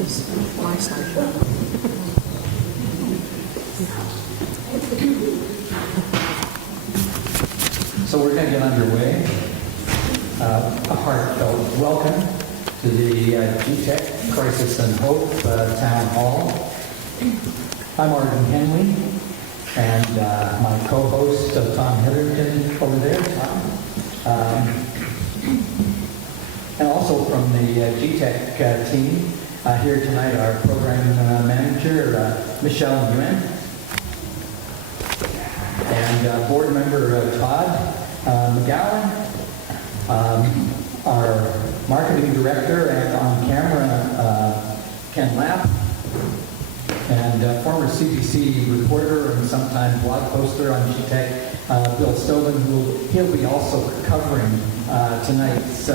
My slideshow. So we're going to get underway. A heartfelt welcome to the GTEC Crisis and Hope Town Hall. I'm Arden Henley, and my co-host Tom Hetherington over there, Tom. And also from the GTEC team here tonight, our program manager, Michelle Nguyen, and board member Todd McGowan, our marketing director and on camera, Ken Lapp, and former CBC reporter and sometimes blog poster on GTEC, Bill Stoven, he'll be also covering tonight's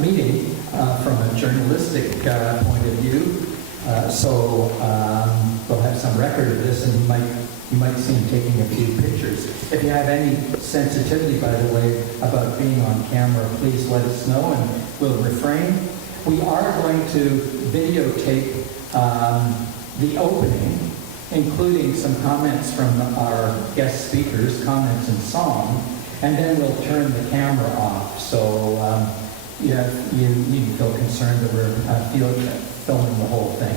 meeting from a journalistic point of view. So we'll have some record of this, and you might see him taking a few pictures. If you have any sensitivity, by the way, about being on camera, please let us know, and we'll refrain. We are going to videotape the opening, including some comments from our guest speakers, comments and song, and then we'll turn the camera off. So you needn't feel concerned that we're filming the whole thing.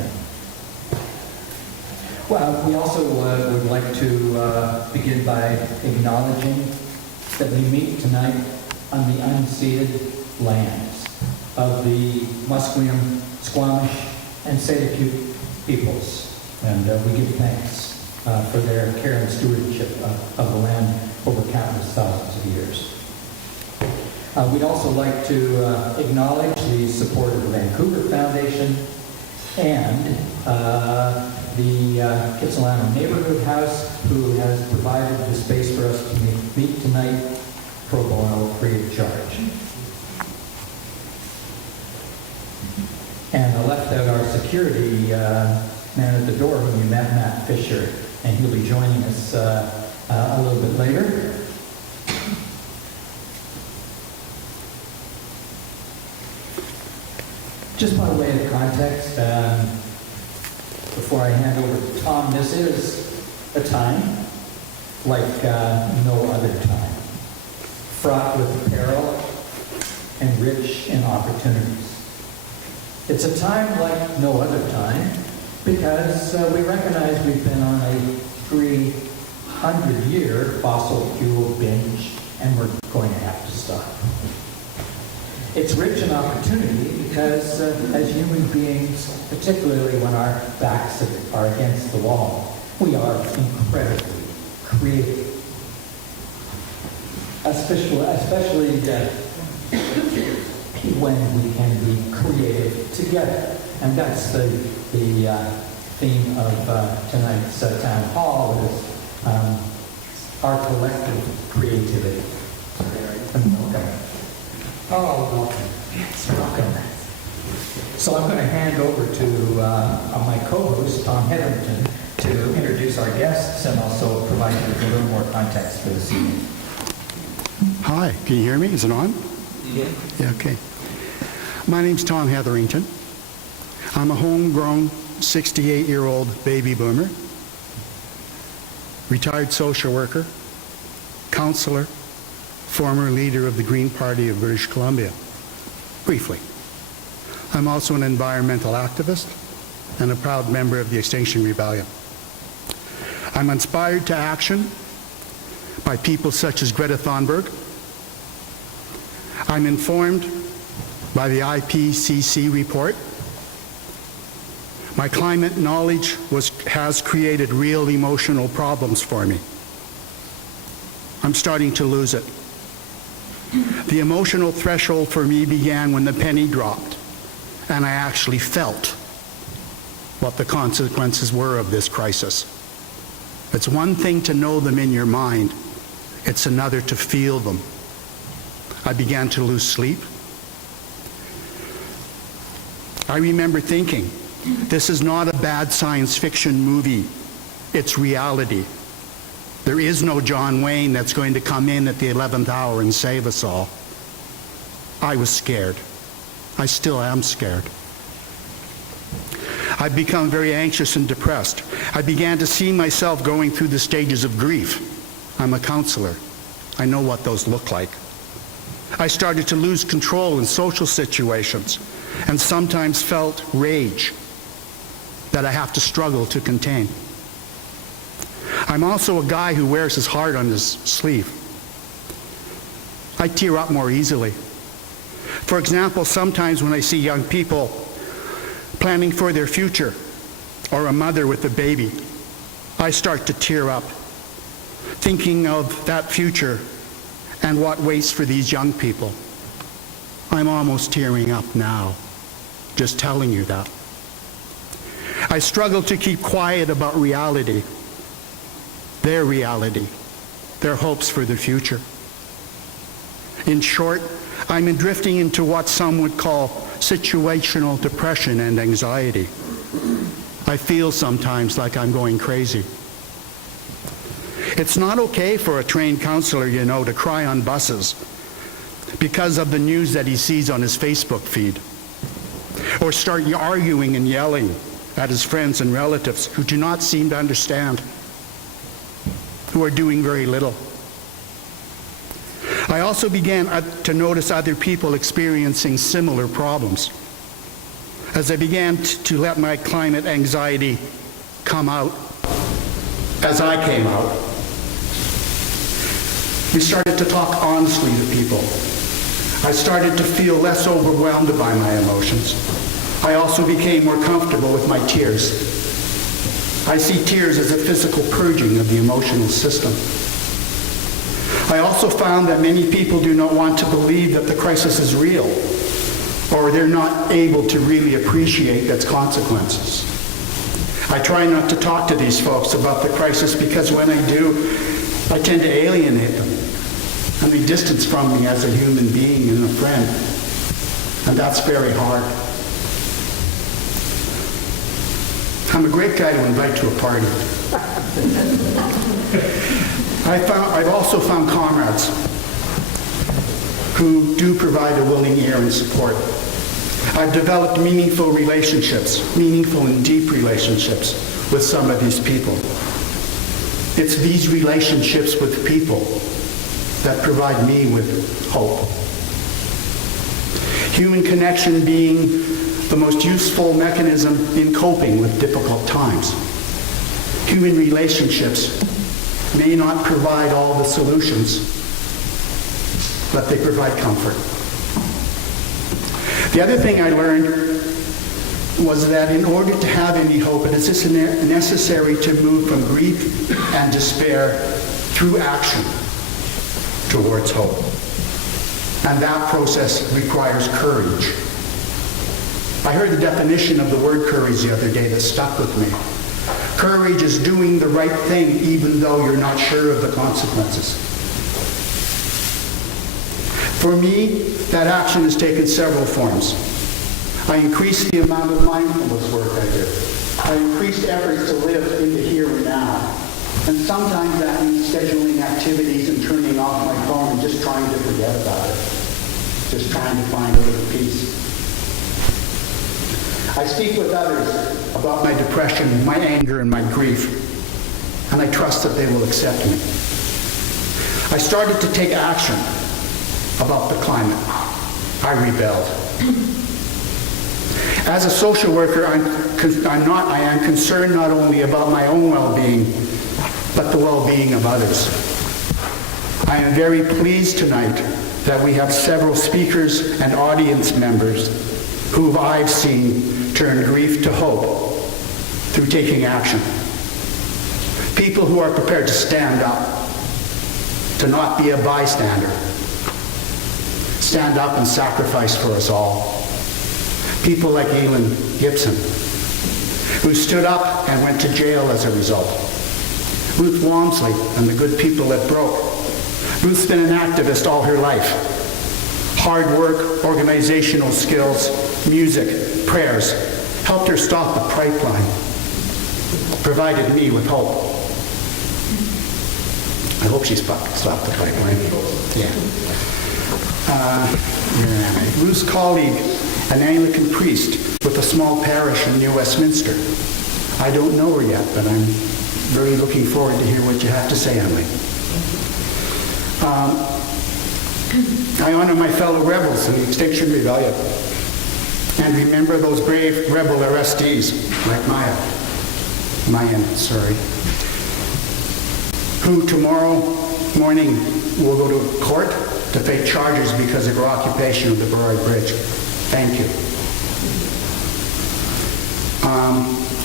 Well, we also would like to begin by acknowledging that we meet tonight on the unceded lands of the Musqueam, Squamish, and Sedicut peoples. And we give thanks for their care and stewardship of the land over countless thousands of years. We'd also like to acknowledge the support of the Vancouver Foundation and the Kitsilano Neighbourhood House, who has provided the space for us to meet tonight pro bono, free of charge. And I left out our security man at the door when you met Matt Fisher, and he'll be joining us a little bit later. Just by way of context, before I hand over to Tom, this is a time like no other time, fraught with peril and rich in opportunities. It's a time like no other time because we recognize we've been on a 300-year fossil fuel binge, and we're going to have to stop. It's rich in opportunity because as human beings, particularly when our backs are against the wall, we are incredibly creative. Especially when we can be creative together. And that's the theme of tonight's town hall is our collective creativity. Okay. Oh, welcome. Yes, welcome. So I'm going to hand over to my co-host, Tom Hetherington, to introduce our guests and also provide you with a little more context for this evening. Hi, can you hear me? Is it on? Yeah. Yeah, okay. My name's Tom Hetherington. I'm a homegrown 68-year-old baby boomer, retired social worker, counselor, former leader of the Green Party of British Columbia. Briefly, I'm also an environmental activist and a proud member of the Extinction Rebellion. I'm inspired to action by people such as Greta Thunberg. I'm informed by the IPCC report. My climate knowledge has created real emotional problems for me. I'm starting to lose it. The emotional threshold for me began when the penny dropped, and I actually felt what the consequences were of this crisis. It's one thing to know them in your mind, it's another to feel them. I began to lose sleep. I remember thinking, this is not a bad science fiction movie, it's reality. There is no John Wayne that's going to come in at the 11th hour and save us all. I was scared. I still am scared. I've become very anxious and depressed. I began to see myself going through the stages of grief. I'm a counselor. I know what those look like. I started to lose control in social situations and sometimes felt rage that I have to struggle to contain. I'm also a guy who wears his heart on his sleeve. I tear up more easily. For example, sometimes when I see young people planning for their future, or a mother with a baby, I start to tear up, thinking of that future and what waits for these young people. I'm almost tearing up now, just telling you that. I struggle to keep quiet about reality, their hopes for the future. In short, I'm drifting into what some would call situational depression and anxiety. I feel sometimes like I'm going crazy. It's not okay for a trained counselor, to cry on buses because of the news that he sees on his Facebook feed, or start arguing and yelling at his friends and relatives who do not seem to understand, who are doing very little. I also began to notice other people experiencing similar problems. As I began to let my climate anxiety come out, as I came out, we started to talk honestly to people. I started to feel less overwhelmed by my emotions. I also became more comfortable with my tears. I see tears as a physical purging of the emotional system. I also found that many people do not want to believe that the crisis is real, or they're not able to really appreciate its consequences. I try not to talk to these folks about the crisis because when I do, I tend to alienate them, and they distance from me as a human being and a friend, and that's very hard. I'm a great guy to invite to a party. I've also found comrades who do provide a willing ear and support. I've developed meaningful relationships, meaningful and deep relationships with some of these people. It's these relationships with people that provide me with hope. Human connection being the most useful mechanism in coping with difficult times. Human relationships may not provide all the solutions, but they provide comfort. The other thing I learned was that in order to have any hope, it is necessary to move from grief and despair through action towards hope. And that process requires courage. I heard the definition of the word courage the other day that stuck with me. Courage is doing the right thing even though you're not sure of the consequences. For me, that action has taken several forms. I increased the amount of mindfulness work I do. I increased efforts to live in the here and now. And sometimes that means scheduling activities and turning off my phone and just trying to forget about it. Just trying to find a little peace. I speak with others about my depression, my anger, and my grief, and I trust that they will accept me. I started to take action about the climate. I rebelled. As a social worker, I am concerned not only about my own well-being, but the well-being of others. I am very pleased tonight that we have several speakers and audience members who I've seen turn grief to hope through taking action. People who are prepared to stand up, to not be a bystander. Stand up and sacrifice for us all. People like Elin Gibson, who stood up and went to jail as a result. Ruth Walmsley and the good people at Broke. Ruth's been an activist all her life. Hard work, organizational skills, music, prayers helped her stop the pipeline, provided me with hope. I hope she stopped the pipeline. Yeah. Ruth's colleague, an Anglican priest, with a small parish in New Westminster. I don't know her yet, but I'm very looking forward to hear what you have to say, Emily. I honor my fellow rebels in the Extinction Rebellion and remember those brave rebel arrestees, like Mayan, who tomorrow morning will go to court to face charges because of her occupation of the Burrard Bridge. Thank you.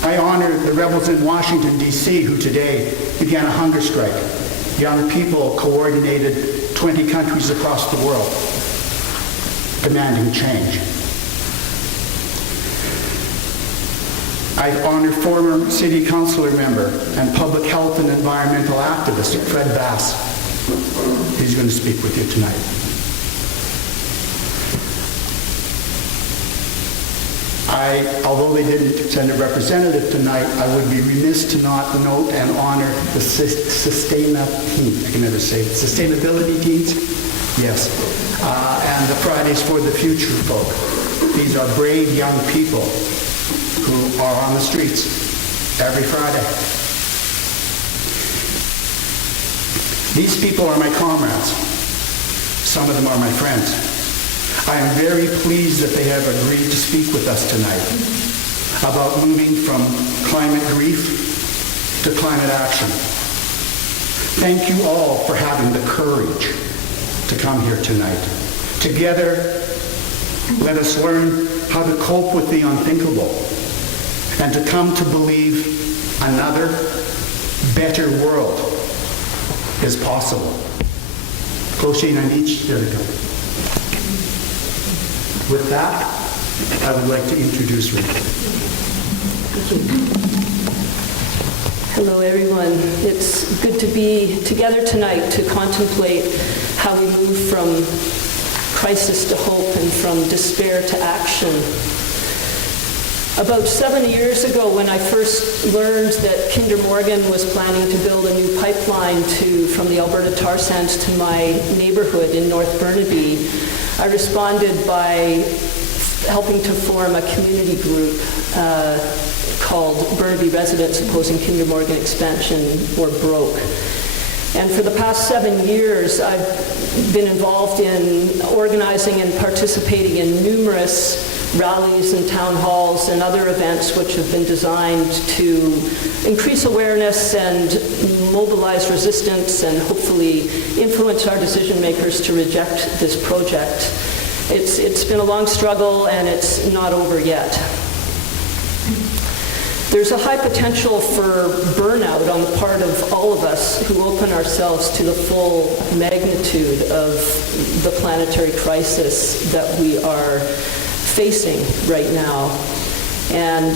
I honor the rebels in Washington, D.C., who today began a hunger strike. Young people coordinated 20 countries across the world, demanding change. I honor former city councilor member and public health and environmental activist, Fred Bass. He's going to speak with you tonight. Although they didn't send a representative tonight, I would be remiss to not note and honor the sustainability teams. Yes. And the Fridays for the Future folk. These are brave young people who are on the streets every Friday. These people are my comrades. Some of them are my friends. I am very pleased that they have agreed to speak with us tonight about moving from climate grief to climate action. Thank you all for having the courage to come here tonight. Together, let us learn how to cope with the unthinkable and to come to believe another, better world is possible. Clochine on each, there we go. With that, I would like to introduce Rick. Hello, everyone. It's good to be together tonight to contemplate how we move from crisis to hope and from despair to action. About 7 years ago, when I first learned that Kinder Morgan was planning to build a new pipeline from the Alberta tar sands to my neighborhood in North Burnaby, I responded by helping to form a community group called Burnaby Residents Opposing Kinder Morgan Expansion, or BROKE. And for the past 7 years, I've been involved in organizing and participating in numerous rallies and town halls and other events which have been designed to increase awareness and mobilize resistance and hopefully influence our decision makers to reject this project. It's been a long struggle and it's not over yet. There's a high potential for burnout on the part of all of us who open ourselves to the full magnitude of the planetary crisis that we are facing right now. And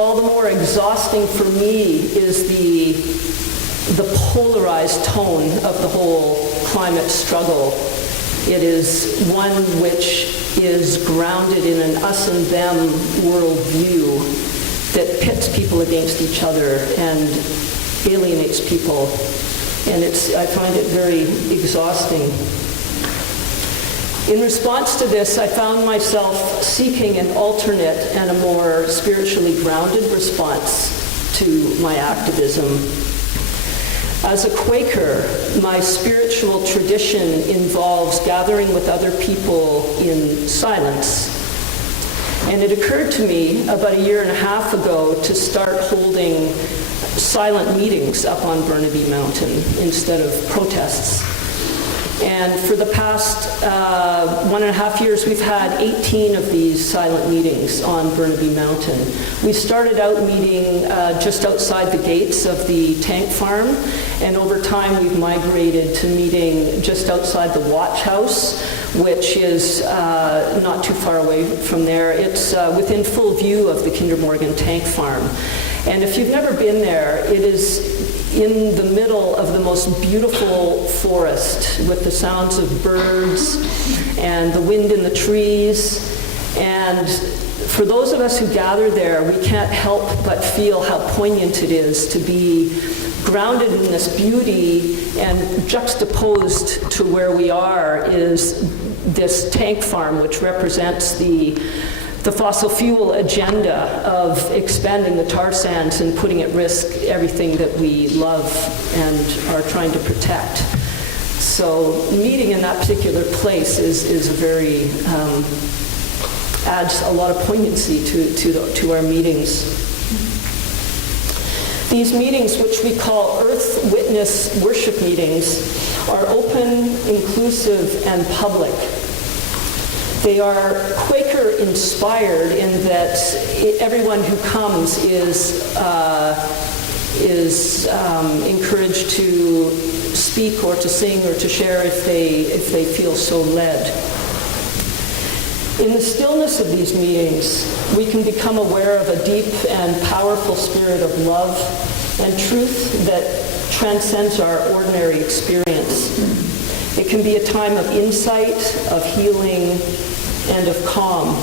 all the more exhausting for me is the polarized tone of the whole climate struggle. It is one which is grounded in an us and them worldview that pits people against each other and alienates people. And I find it very exhausting. In response to this, I found myself seeking an alternate and a more spiritually grounded response to my activism. As a Quaker, my spiritual tradition involves gathering with other people in silence. And it occurred to me about 1.5 years ago to start holding silent meetings up on Burnaby Mountain instead of protests. And for the past 1.5 years, we've had 18 of these silent meetings on Burnaby Mountain. We started out meeting just outside the gates of the tank farm, and over time we've migrated to meeting just outside the watch house, which is not too far away from there. It's within full view of the Kinder Morgan tank farm. And if you've never been there, it is in the middle of the most beautiful forest with the sounds of birds and the wind in the trees. And for those of us who gather there, we can't help but feel how poignant it is to be grounded in this beauty, and juxtaposed to where we are is this tank farm, which represents the the fossil fuel agenda of expanding the tar sands and putting at risk everything that we love and are trying to protect. So meeting in that particular place is a very, adds a lot of poignancy to our meetings. These meetings, which we call Earth Witness worship meetings, are open, inclusive, and public. They are Quaker-inspired in that everyone who comes is encouraged to speak or to sing or to share if they feel so led. In the stillness of these meetings, we can become aware of a deep and powerful spirit of love and truth that transcends our ordinary experience. It can be a time of insight, of healing, and of calm.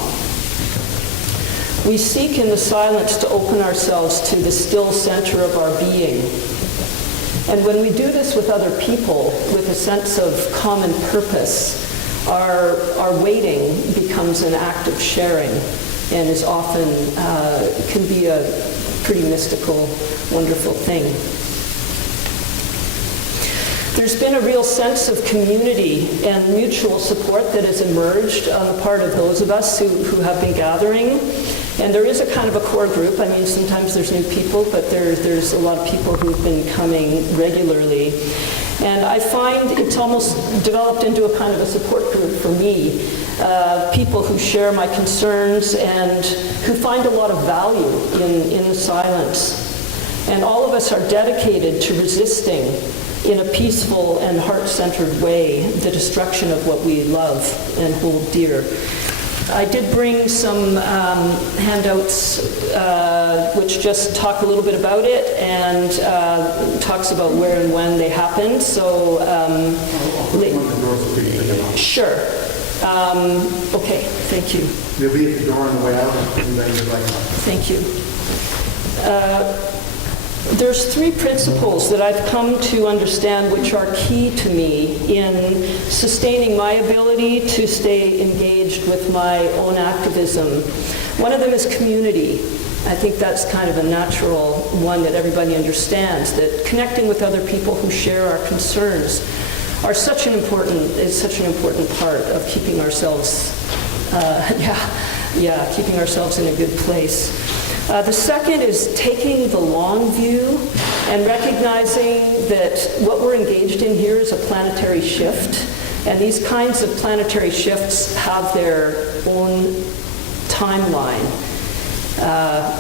We seek in the silence to open ourselves to the still center of our being. And when we do this with other people, with a sense of common purpose, our waiting becomes an act of sharing and is often, can be a pretty mystical, wonderful thing. There's been a real sense of community and mutual support that has emerged on the part of those of us who have been gathering. And there is a kind of a core group. I mean, sometimes there's new people, but there's a lot of people who've been coming regularly. And I find it's almost developed into a kind of a support group for me. People who share my concerns and who find a lot of value in the silence. And all of us are dedicated to resisting in a peaceful and heart-centered way the destruction of what we love and hold dear. I did bring some handouts which just talk a little bit about it and talks about where and when they happened. So, sure. Okay, thank you. They'll be at the door on the way out. Thank you. There's three principles that I've come to understand which are key to me in sustaining my ability to stay engaged with my own activism. One of them is community. I think that's kind of a natural one that everybody understands, that connecting with other people who share our concerns is such an important part of keeping ourselves, keeping ourselves in a good place. The second is taking the long view and recognizing that what we're engaged in here is a planetary shift. And these kinds of planetary shifts have their own timeline,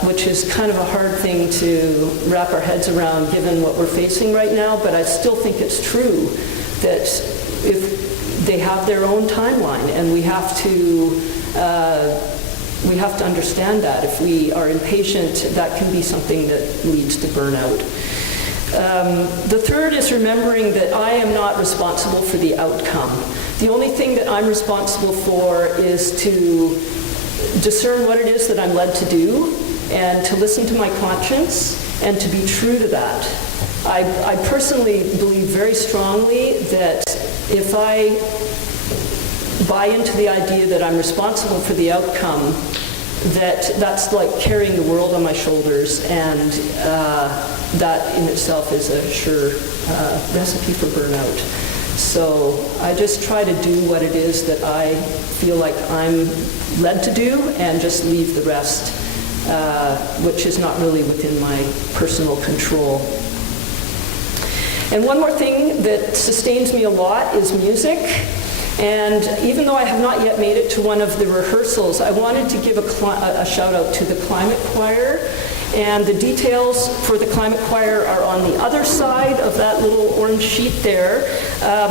which is kind of a hard thing to wrap our heads around given what we're facing right now. But I still think it's true that if they have their own timeline, and we have to understand that. If we are impatient, that can be something that leads to burnout. The third is remembering that I am not responsible for the outcome. The only thing that I'm responsible for is to discern what it is that I'm led to do and to listen to my conscience and to be true to that. I personally believe very strongly that if I buy into the idea that I'm responsible for the outcome, that's like carrying the world on my shoulders, and that in itself is a sure recipe for burnout. So I just try to do what it is that I feel like I'm led to do and just leave the rest, which is not really within my personal control. And one more thing that sustains me a lot is music. And even though I have not yet made it to one of the rehearsals, I wanted to give a shout out to the Climate Choir. And the details for the Climate Choir are on the other side of that little orange sheet there.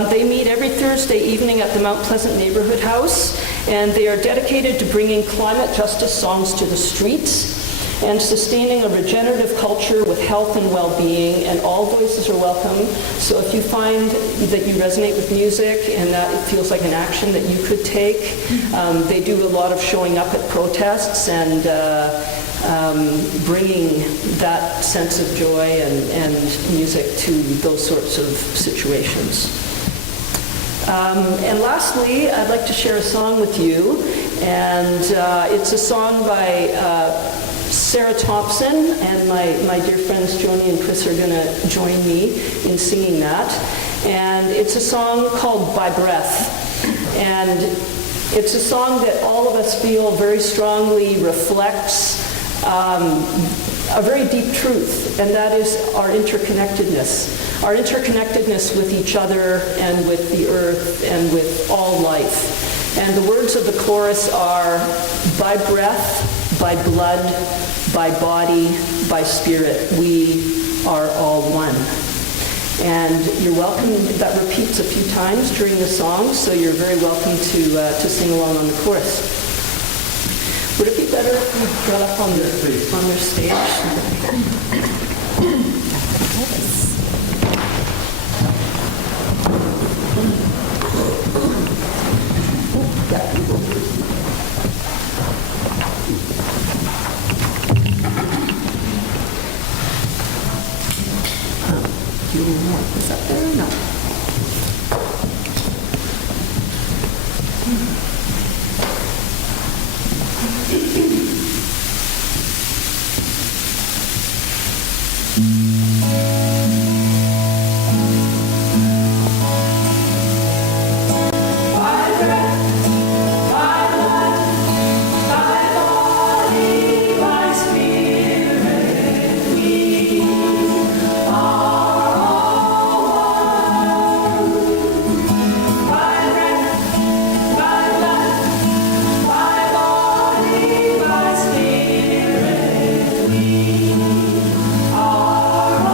They meet every Thursday evening at the Mount Pleasant Neighbourhood House, and they are dedicated to bringing climate justice songs to the streets and sustaining a regenerative culture with health and well-being, and all voices are welcome. So if you find that you resonate with music and that it feels like an action that you could take, they do a lot of showing up at protests and bringing that sense of joy and music to those sorts of situations. And lastly, I'd like to share a song with you. And it's a song by Sarah Thompson, and my dear friends Joni and Chris are going to join me in singing that. And it's a song called By Breath. And it's a song that all of us feel very strongly reflects a very deep truth, and that is our interconnectedness. Our interconnectedness with each other and with the earth and with all life. And the words of the chorus are, by breath, by blood, by body, by spirit, we are all one. And you're welcome, that repeats a few times during the song, so you're very welcome to sing along on the chorus. Would it be better if we got up on their stage? Do you want this up there or no? Our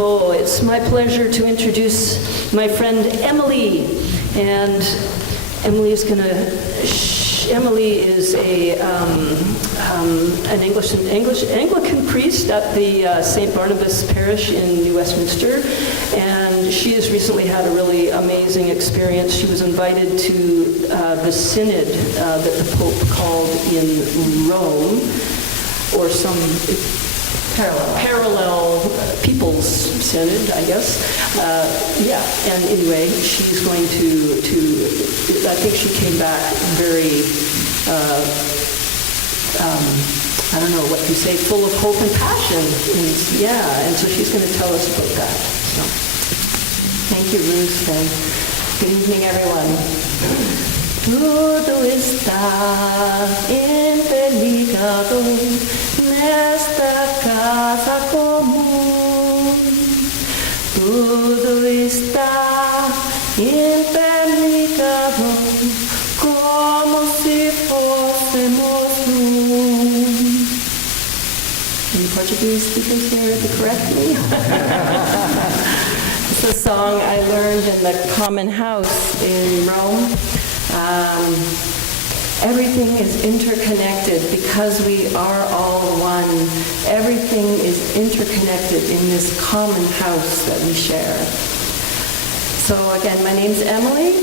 So it's my pleasure to introduce my friend Emily. And Emily is going to... Emily is an Anglican priest at the St. Barnabas Parish in New Westminster, and she has recently had a really amazing experience. She was invited to the synod that the Pope called in Rome, or some parallel people's synod, I guess. Yeah, and anyway, she's going to I think she came back very, I don't know what you say, full of hope and passion. And, yeah, and so she's going to tell us about that. So, thank you, Ruth, and good evening, everyone. Todo está interligado nesta casa comum. Todo está interligado como si fuésemos un. Any Portuguese speakers here to correct me? It's a song I learned in the common house in Rome. Everything is interconnected because we are all one. Everything is interconnected in this common house that we share. So again, my name's Emily,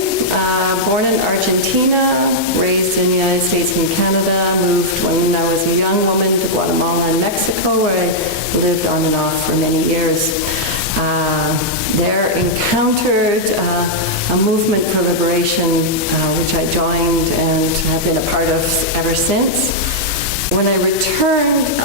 born in Argentina, raised in the United States and Canada, moved when I was a young woman to Guatemala and Mexico, where I lived on and off for many years. There encountered a movement for liberation, which I joined and have been a part of ever since. When I returned,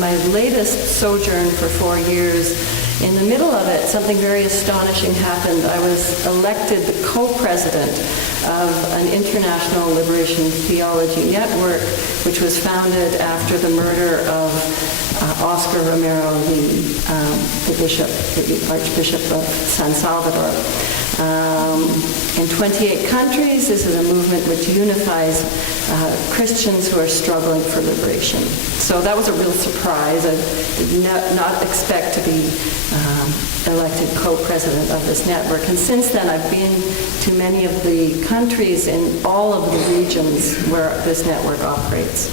my latest sojourn for 4 years, in the middle of it, something very astonishing happened. I was elected the co-president of an international liberation theology network, which was founded after the murder of Oscar Romero, the bishop, the Archbishop of San Salvador. In 28 countries, this is a movement which unifies Christians who are struggling for liberation. So that was a real surprise. I did not expect to be elected co-president of this network. And since then, I've been to many of the countries in all of the regions where this network operates.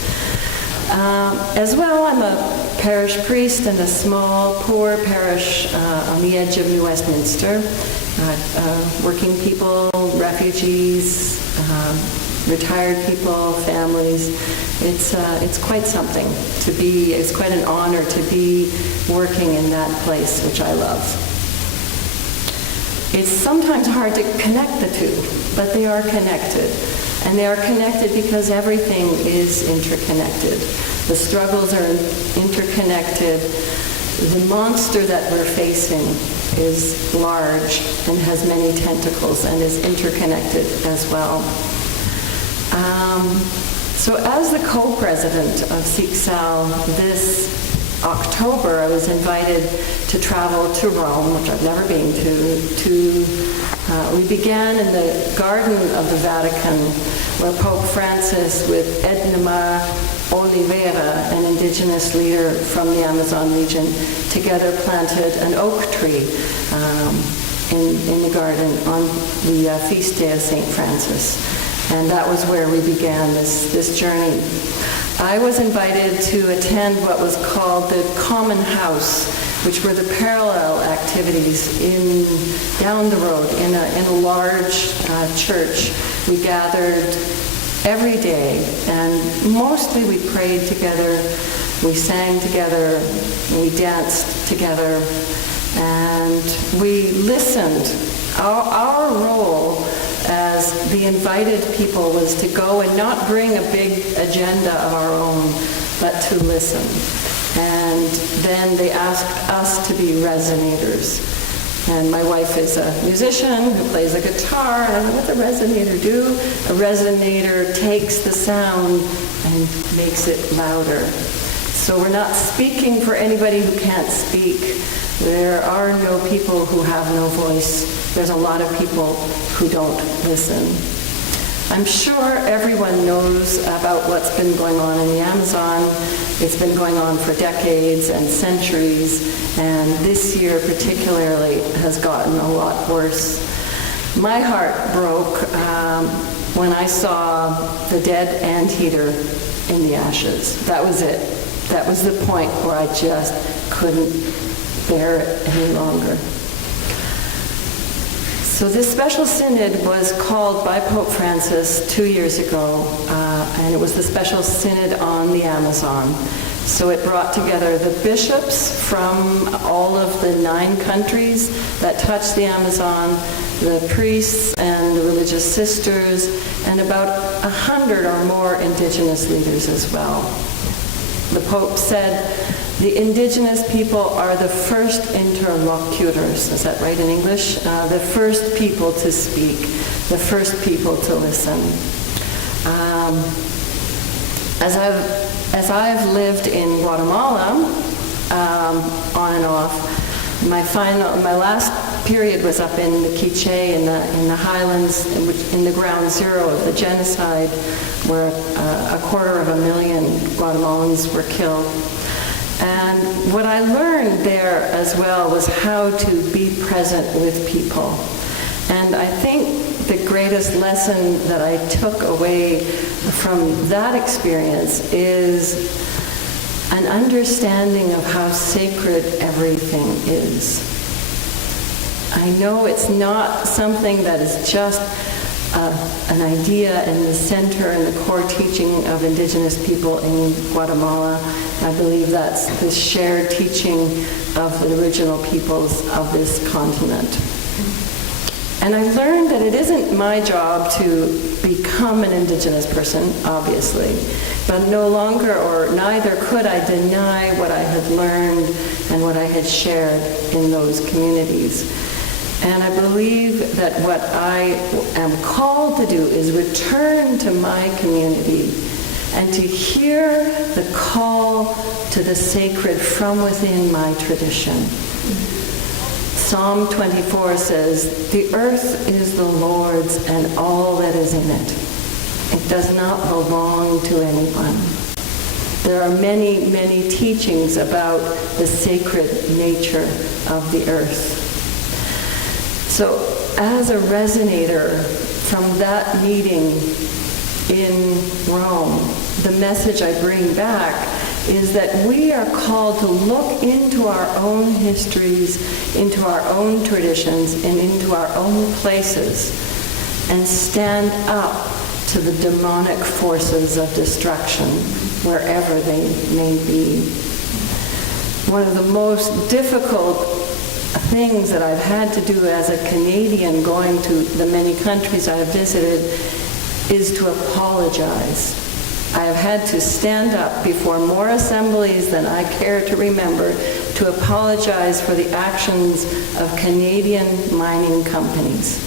As well, I'm a parish priest in a small, poor parish on the edge of New Westminster. Working people, refugees, retired people, families. It's quite something to be, it's quite an honor to be working in that place, which I love. It's sometimes hard to connect the two, but they are connected. And they are connected because everything is interconnected. The struggles are interconnected. The monster that we're facing is large and has many tentacles and is interconnected as well. So as the co-president of CICSAL this October, I was invited to travel to Rome, which I've never been to we began in the garden of the Vatican, where Pope Francis, with Edna Oliveira, an indigenous leader from the Amazon region, together planted an oak tree in the garden on the feast day of St. Francis. And that was where we began this journey. I was invited to attend what was called the Common House, which were the parallel activities down the road in a large church. We gathered every day, and mostly we prayed together, we sang together, we danced together, and we listened. Our role as the invited people was to go and not bring a big agenda of our own, but to listen. And then they asked us to be resonators. And my wife is a musician who plays a guitar, and I don't know what the resonator do. A resonator takes the sound and makes it louder. So we're not speaking for anybody who can't speak. There are no people who have no voice. There's a lot of people who don't listen. I'm sure everyone knows about what's been going on in the Amazon. It's been going on for decades and centuries, and this year particularly has gotten a lot worse. My heart broke when I saw the dead anteater in the ashes. That was it. That was the point where I just couldn't bear it any longer. So this special synod was called by Pope Francis 2 years ago, and it was the special synod on the Amazon. So it brought together the bishops from all of the 9 countries that touch the Amazon, the priests and the religious sisters, and about 100 or more indigenous leaders as well. The Pope said, the indigenous people are the first interlocutors, is that right in English? The first people to speak, the first people to listen. As I've lived in Guatemala, on and off, my last period was up in the Quiché in the highlands, in the ground zero of the genocide, where 250,000 Guatemalans were killed. And what I learned there as well was how to be present with people. And I think the greatest lesson that I took away from that experience is an understanding of how sacred everything is. I know it's not something that is just an idea in the center and the core teaching of indigenous people in Guatemala. I believe that's the shared teaching of the original peoples of this continent. And I learned that it isn't my job to become an indigenous person, obviously, but no longer or neither could I deny what I had learned and what I had shared in those communities. And I believe that what I am called to do is return to my community and to hear the call to the sacred from within my tradition. Psalm 24 says, "The earth is the Lord's and all that is in it. It does not belong to anyone." There are many, many teachings about the sacred nature of the earth. So as a resonator from that meeting in Rome, the message I bring back is that we are called to look into our own histories, into our own traditions, and into our own places, and stand up to the demonic forces of destruction, wherever they may be. One of the most difficult things that I've had to do as a Canadian going to the many countries I have visited is to apologize. I have had to stand up before more assemblies than I care to remember to apologize for the actions of Canadian mining companies.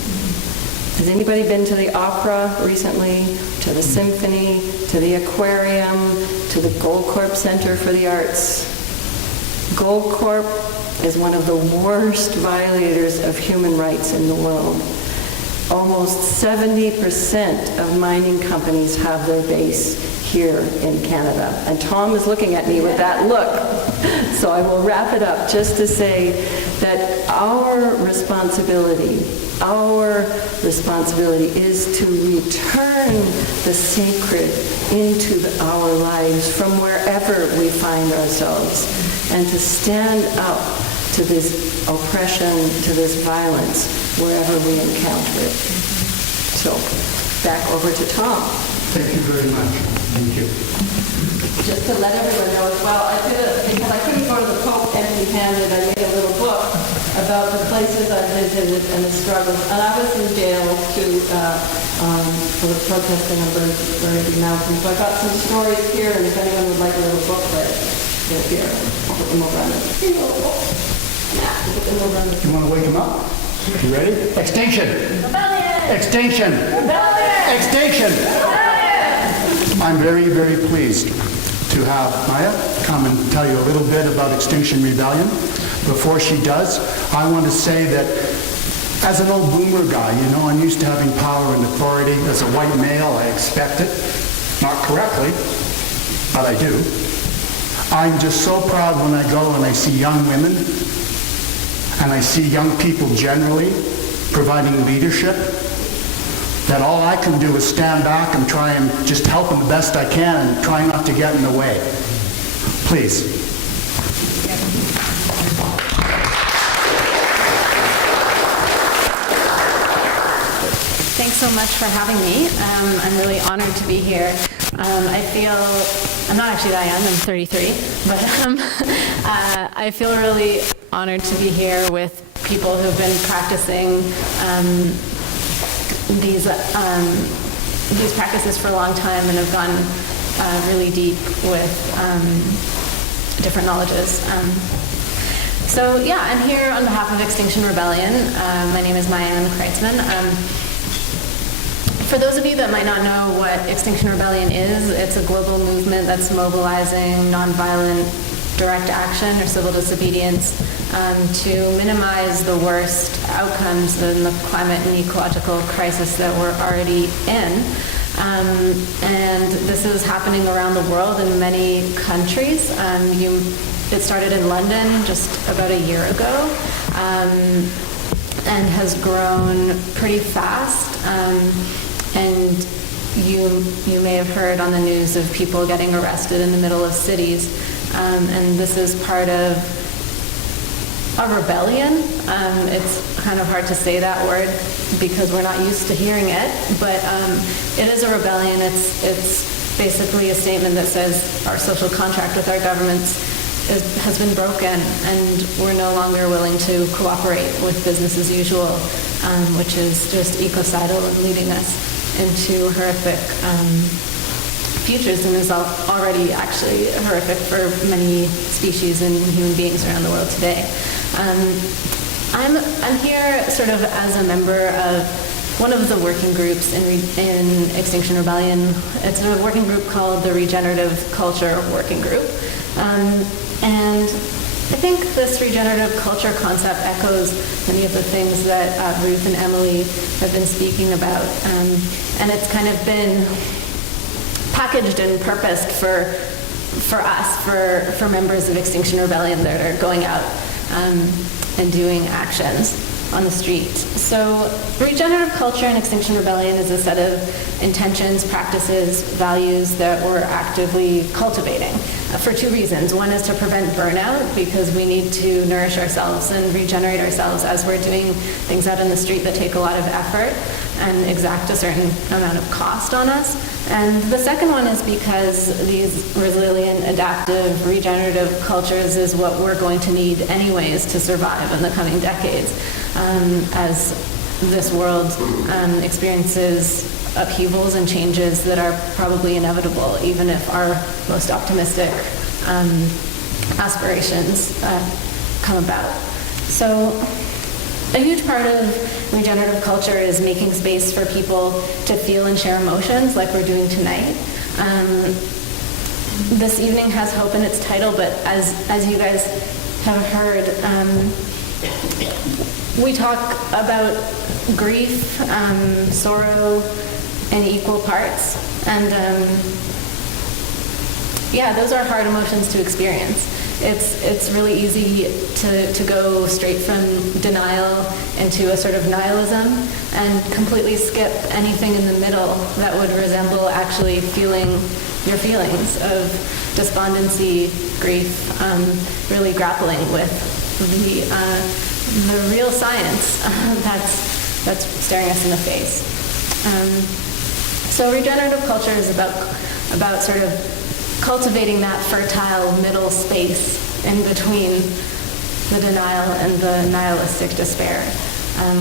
Has anybody been to the opera recently, to the symphony, to the aquarium, to the Goldcorp Center for the Arts? Goldcorp is one of the worst violators of human rights in the world. Almost 70% of mining companies have their base here in Canada. And Tom is looking at me with that look. So I will wrap it up just to say that our responsibility is to return the sacred into our lives from wherever we find ourselves, and to stand up to this oppression, to this violence, wherever we encounter it. So, back over to Tom. Thank you very much. Thank you. Just to let everyone know as well, because I couldn't go to the Pope empty-handed, I made a little book about the places I visited and the struggles. And I was in jail too for the protesting of the mountain. So I got some stories here, and if anyone would like a little booklet, here, I'll put them over on this. Here, little book. Yeah, I'll put them over on this. You want to wake him up? You ready? Extinction! Rebellion! Extinction! Rebellion! Extinction! Rebellion! I'm very, very pleased to have Maya come and tell you a little bit about Extinction Rebellion. Before she does, I want to say that As an old boomer guy, you know, I'm used to having power and authority. As a white male, I expect it. Not correctly, but I do. I'm just so proud when I go and I see young women and I see young people generally providing leadership, that all I can do is stand back and try and just help them the best I can and try not to get in the way. Please. Thanks so much for having me. I'm really honored to be here. I feel, I'm not actually that young, I'm 33, but I feel really honored to be here with people who've been practicing these practices for a long time and have gone really deep with different knowledges. So yeah, I'm here on behalf of Extinction Rebellion. My name is Maya Kreitzman. For those of you that might not know what Extinction Rebellion is, it's a global movement that's mobilizing nonviolent direct action or civil disobedience to minimize the worst outcomes in the climate and ecological crisis that we're already in. And this is happening around the world in many countries. It started in London just about a year ago and has grown pretty fast. And you may have heard on the news of people getting arrested in the middle of cities. And this is part of a rebellion. It's kind of hard to say that word because we're not used to hearing it, but it is a rebellion. It's basically a statement that says our social contract with our governments has been broken and we're no longer willing to cooperate with business as usual, which is just ecocidal and leading us into horrific futures and is already actually horrific for many species and human beings around the world today. I'm here sort of as a member of one of the working groups in Extinction Rebellion. It's a working group called the Regenerative Culture Working Group. And I think this regenerative culture concept echoes many of the things that Ruth and Emily have been speaking about. And it's kind of been packaged and purposed for us, for members of Extinction Rebellion that are going out and doing actions on the street. So regenerative culture in Extinction Rebellion is a set of intentions, practices, values that we're actively cultivating for two reasons. One is to prevent burnout because we need to nourish ourselves and regenerate ourselves as we're doing things out in the street that take a lot of effort and exact a certain amount of cost on us. And the second one is because these resilient, adaptive, regenerative cultures is what we're going to need anyways to survive in the coming decades as this world experiences upheavals and changes that are probably inevitable, even if our most optimistic aspirations come about. So a huge part of regenerative culture is making space for people to feel and share emotions like we're doing tonight. This evening has hope in its title, but as you guys have heard, we talk about grief, sorrow in equal parts. And yeah, those are hard emotions to experience. It's really easy to go straight from denial into a sort of nihilism and completely skip anything in the middle that would resemble actually feeling your feelings of despondency, grief, really grappling with the real science that's staring us in the face. So regenerative culture is about sort of cultivating that fertile middle space in between the denial and the nihilistic despair.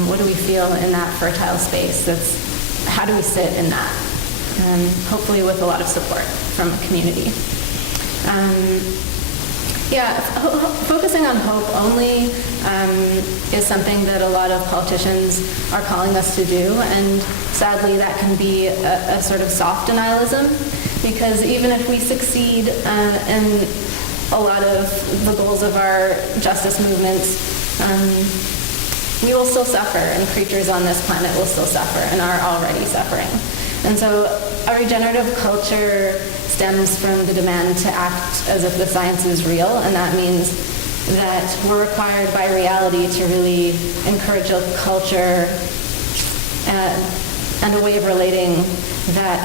What do we feel in that fertile space? How do we sit in that? Hopefully with a lot of support from a community. Focusing on hope only is something that a lot of politicians are calling us to do, and sadly that can be a sort of soft denialism, because even if we succeed in a lot of the goals of our justice movements, we will still suffer, and creatures on this planet will still suffer and are already suffering. And so a regenerative culture stems from the demand to act as if the science is real, and that means that we're required by reality to really encourage a culture and a way of relating that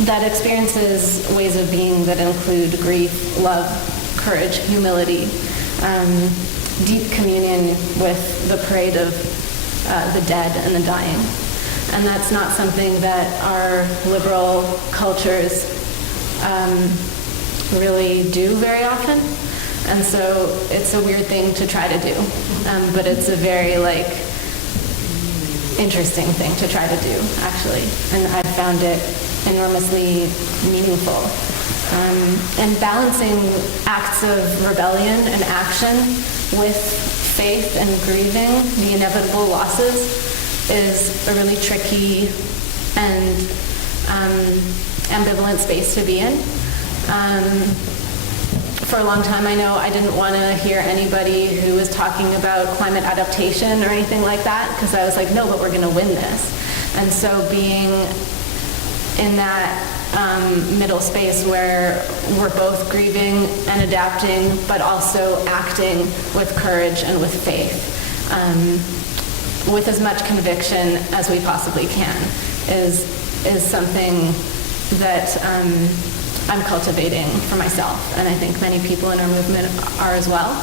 that experiences ways of being that include grief, love, courage, humility, deep communion with the parade of the dead and the dying. And that's not something that our liberal cultures really do very often. And so it's a weird thing to try to do. But it's a very, interesting thing to try to do, actually. And I've found it enormously meaningful. And balancing acts of rebellion and action with faith and grieving the inevitable losses is a really tricky and ambivalent space to be in. For a long time, I know I didn't want to hear anybody who was talking about climate adaptation or anything like that, because I was like, no, but we're going to win this. And so being in that middle space where we're both grieving and adapting, but also acting with courage and with faith, with as much conviction as we possibly can, is something that I'm cultivating for myself, and I think many people in our movement are as well.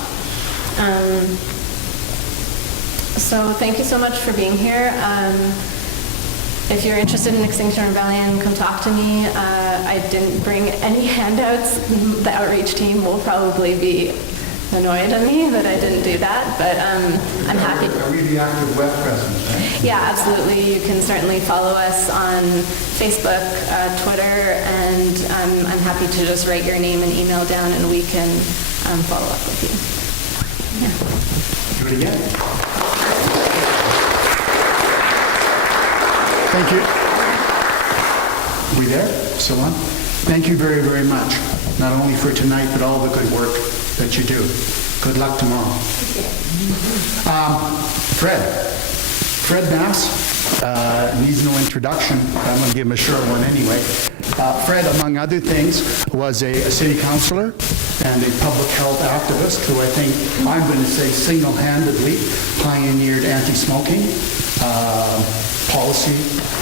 So thank you so much for being here. If you're interested in Extinction Rebellion, come talk to me. I didn't bring any handouts. The outreach team will probably be annoyed at me that I didn't do that, but I'm happy. Are we the active web presence, right? Yeah, absolutely. You can certainly follow us on Facebook, Twitter, and I'm happy to just write your name and email down, and we can follow up with you. Yeah. Do it again. Thank you. We there? Still on? Thank you very, very much, not only for tonight, but all the good work that you do. Good luck tomorrow. Fred Mass needs no introduction. I'm going to give him a short one anyway. Fred, among other things, was a city councillor and a public health activist who I think, I'm going to say, single-handedly pioneered anti-smoking policy,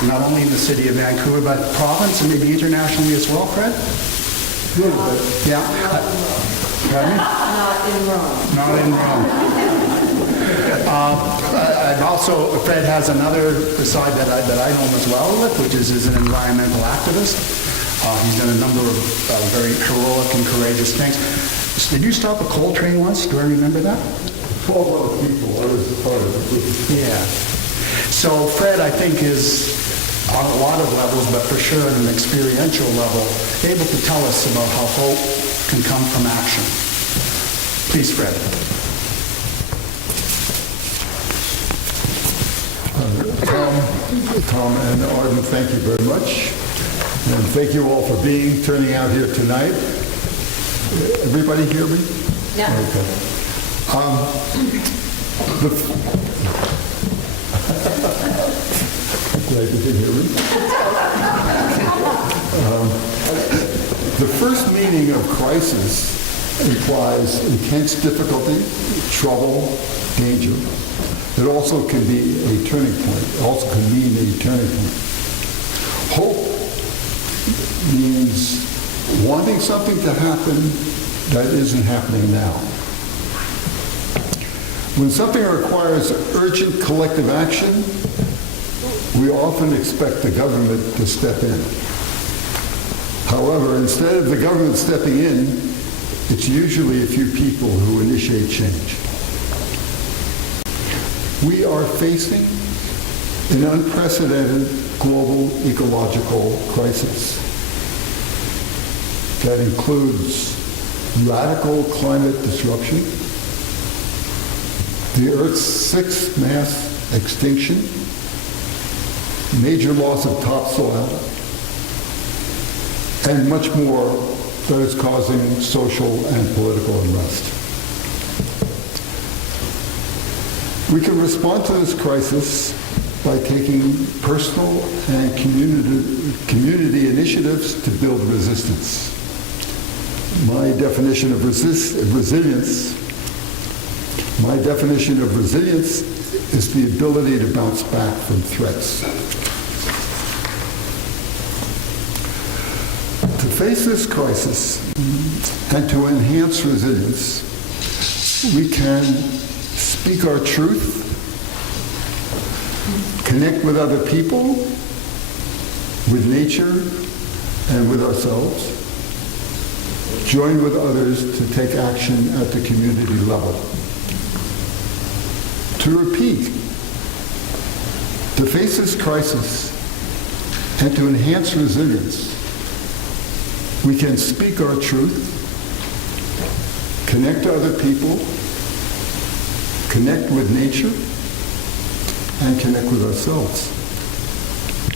not only in the city of Vancouver, but province and maybe internationally as well, Fred? Yeah. Pardon me? Not in Rome. Not in Rome. And also, Fred has another side that I know him as well with, which is as an environmental activist. He's done a number of very heroic and courageous things. Did you stop a coal train once? Do I remember that? 12 other people. I was a part of it. Yeah. So Fred, I think, is on a lot of levels, but for sure on an experiential level, able to tell us about how hope can come from action. Please, Fred. Tom and Arden, thank you very much. And thank you all for turning out here tonight. Everybody hear me? Yeah. Okay. Glad you did hear me. The first meaning of crisis implies intense difficulty, trouble, danger. It also can be a turning point. It also can mean a turning point. Hope means wanting something to happen that isn't happening now. When something requires urgent collective action, we often expect the government to step in. However, instead of the government stepping in, it's usually a few people who initiate change. We are facing an unprecedented global ecological crisis that includes radical climate disruption, the Earth's sixth mass extinction, major loss of topsoil, and much more that is causing social and political unrest. We can respond to this crisis by taking personal and community initiatives to build resistance. My definition of resilience is the ability to bounce back from threats. To face this crisis and to enhance resilience, we can speak our truth, connect with other people, with nature, and with ourselves, join with others to take action at the community level. To repeat, to face this crisis and to enhance resilience, we can speak our truth, connect to other people, connect with nature, and connect with ourselves.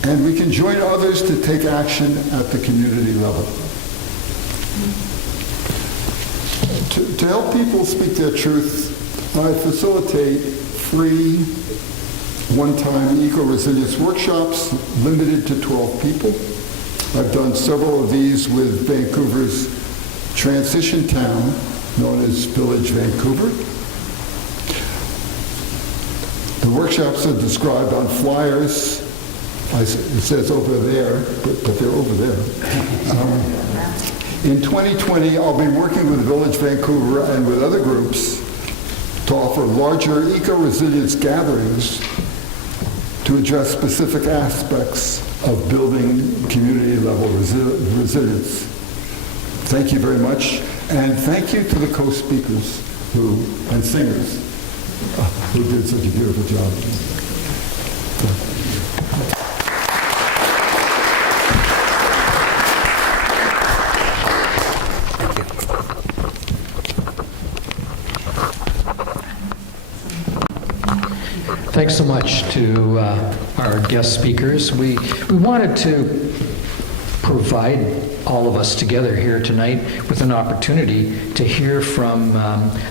And we can join others to take action at the community level. To help people speak their truth, I facilitate free, one-time eco-resilience workshops limited to 12 people. I've done several of these with Vancouver's transition town known as Village Vancouver. The workshops are described on flyers. It says over there, but they're over there. In 2020, I'll be working with Village Vancouver and with other groups to offer larger eco-resilience gatherings to address specific aspects of building community-level resilience. Thank you very much, and thank you to the co-speakers and singers who did such a beautiful job. Thanks so much to our guest speakers. We wanted to provide all of us together here tonight with an opportunity to hear from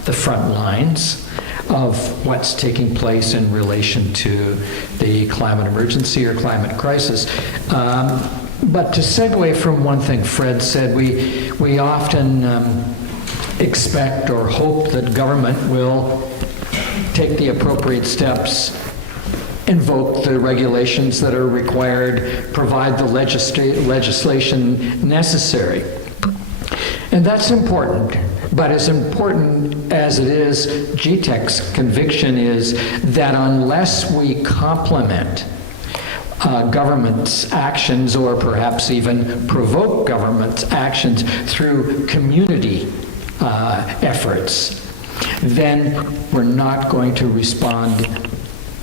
the front lines of what's taking place in relation to the climate emergency or climate crisis. But to segue from one thing Fred said, we often expect or hope that government will take the appropriate steps, invoke the regulations that are required, provide the legislation necessary. And that's important. But as important as it is, GTEC's conviction is that unless we complement government's actions, or perhaps even provoke government's actions through community efforts, then we're not going to respond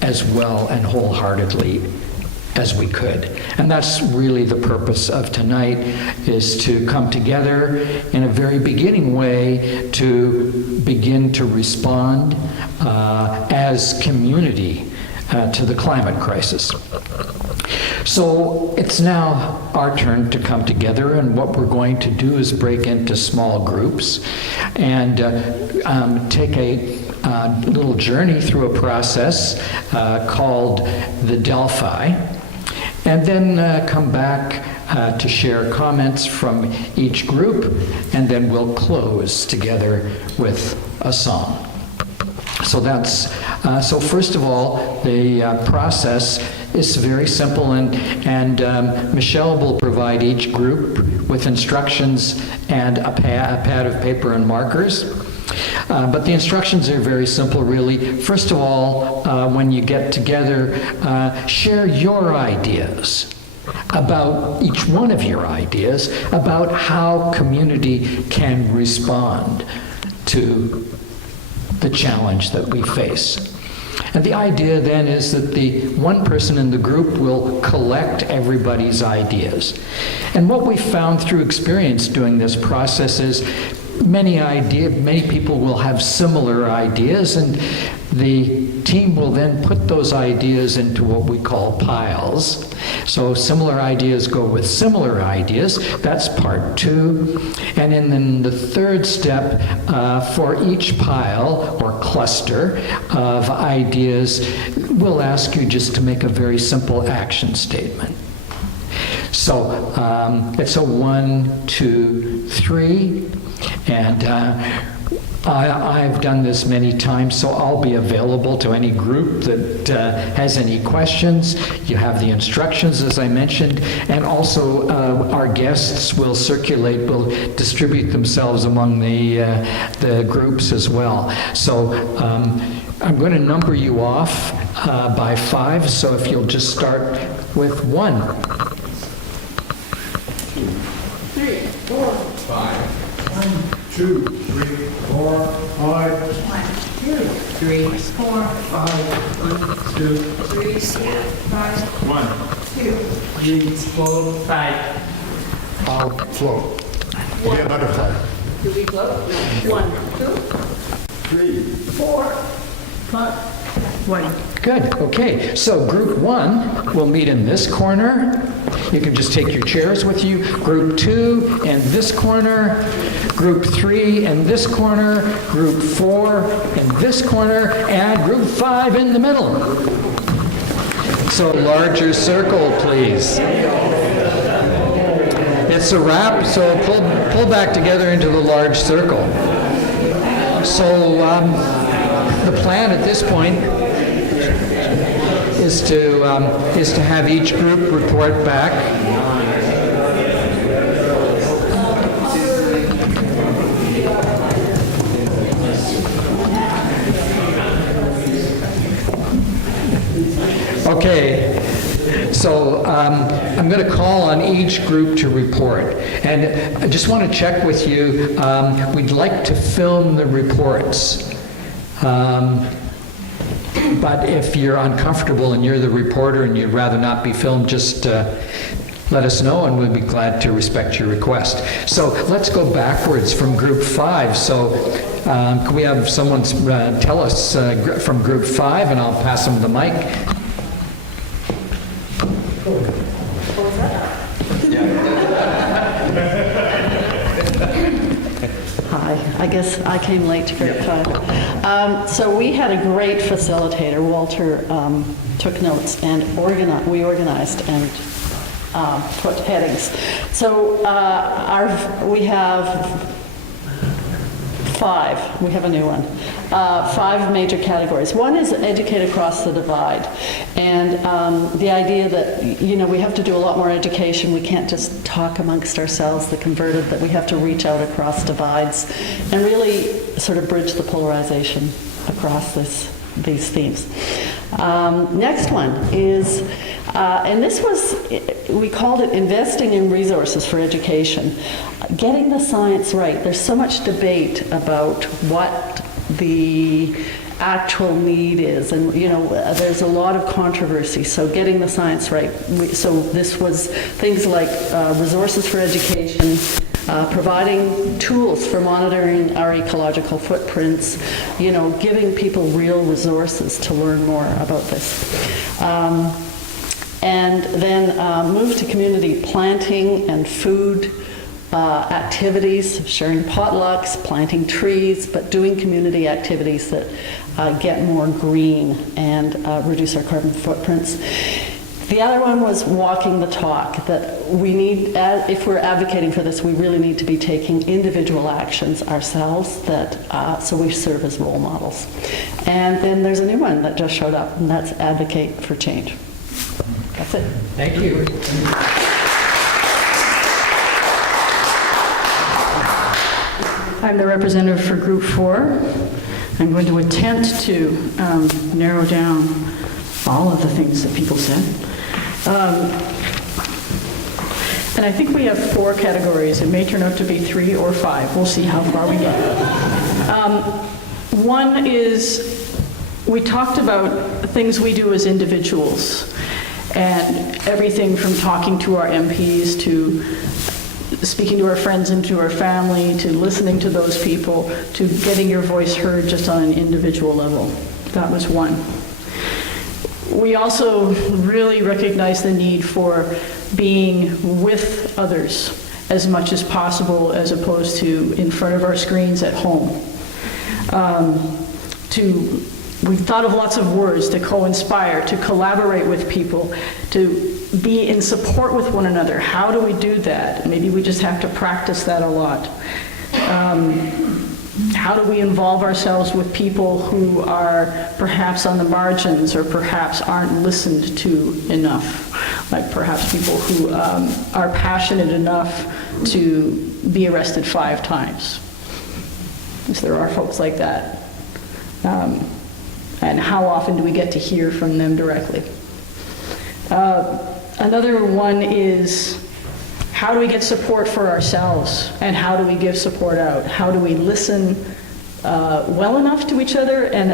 as well and wholeheartedly as we could. And that's really the purpose of tonight, is to come together in a very beginning way to begin to respond as community to the climate crisis. So it's now our turn to come together, and what we're going to do is break into small groups and take a little journey through a process called the Delphi, and then come back to share comments from each group, and then we'll close together with a song. So that's so. First of all, the process is very simple, and Michelle will provide each group with instructions and a pad of paper and markers. But the instructions are very simple, really. First of all, when you get together, share your ideas about each one of your ideas about how community can respond to the challenge that we face. And the idea then is that the one person in the group will collect everybody's ideas. And what we found through experience doing this process is many people will have similar ideas, and the team will then put those ideas into what we call piles. So similar ideas go with similar ideas. That's part 2. And then the third step, for each pile or cluster of ideas, we'll ask you just to make a very simple action statement. So it's a 1, 2, 3, and I've done this many times, so I'll be available to any group that has any questions. You have the instructions, as I mentioned, and also our guests will distribute themselves among the groups as well. So I'm going to number you off by 5, so if you'll just start with 1. 3, 4, 5. 1, 2, 3, 4, 5. 1, 2, 3, 4, 5. 1, 2, 3, 5. 1, 2, 3, 4, 5. I'll float. Be a butterfly. Do we float? 1, 2, 3. 4, 5. 1. Good, okay. So group 1 will meet in this corner. You can just take your chairs with you. Group 2 in this corner. Group 3 in this corner. Group 4 in this corner. And group 5 in the middle. So larger circle, please. It's a wrap, so pull back together into the large circle. So the plan at this point is to have each group report back. Okay, so I'm going to call on each group to report. And I just want to check with you, we'd like to film the reports. But if you're uncomfortable and you're the reporter and you'd rather not be filmed, just let us know and we'll be glad to respect your request. So let's go backwards from group 5. So can we have someone tell us from group 5, and I'll pass them the mic. Hi, I guess I came late to grade 5. So we had a great facilitator. Walter took notes and we organized and put headings. So we have 5. We have a new one. 5 major categories. One is educate across the divide. And the idea that, we have to do a lot more education. We can't just talk amongst ourselves, the converted, that we have to reach out across divides and really sort of bridge the polarization across these themes. Next one is, and this was, we called it investing in resources for education. Getting the science right. There's so much debate about what the actual need is, and there's a lot of controversy, so getting the science right. So this was things like resources for education, providing tools for monitoring our ecological footprints, giving people real resources to learn more about this. And then move to community planting and food activities, sharing potlucks, planting trees, but doing community activities that get more green and reduce our carbon footprints. The other one was walking the talk, that we need, if we're advocating for this, we really need to be taking individual actions ourselves so we serve as role models. And then there's a new one that just showed up, and that's advocate for change. That's it. Thank you. I'm the representative for Group 4. I'm going to attempt to narrow down all of the things that people said. And I think we have 4 categories. It may turn out to be 3 or 5. We'll see how far we get. One is, we talked about things we do as individuals, and everything from talking to our MPs to speaking to our friends and to our family, to listening to those people, to getting your voice heard just on an individual level. That was one. We also really recognize the need for being with others as much as possible, as opposed to in front of our screens at home. We've thought of lots of words: to co-inspire, to collaborate with people, to be in support with one another. How do we do that? Maybe we just have to practice that a lot. How do we involve ourselves with people who are perhaps on the margins, or perhaps aren't listened to enough? Like perhaps people who are passionate enough to be arrested 5 times. Because there are folks like that. And how often do we get to hear from them directly? Another one is, how do we get support for ourselves, and how do we give support out? How do we listen well enough to each other? And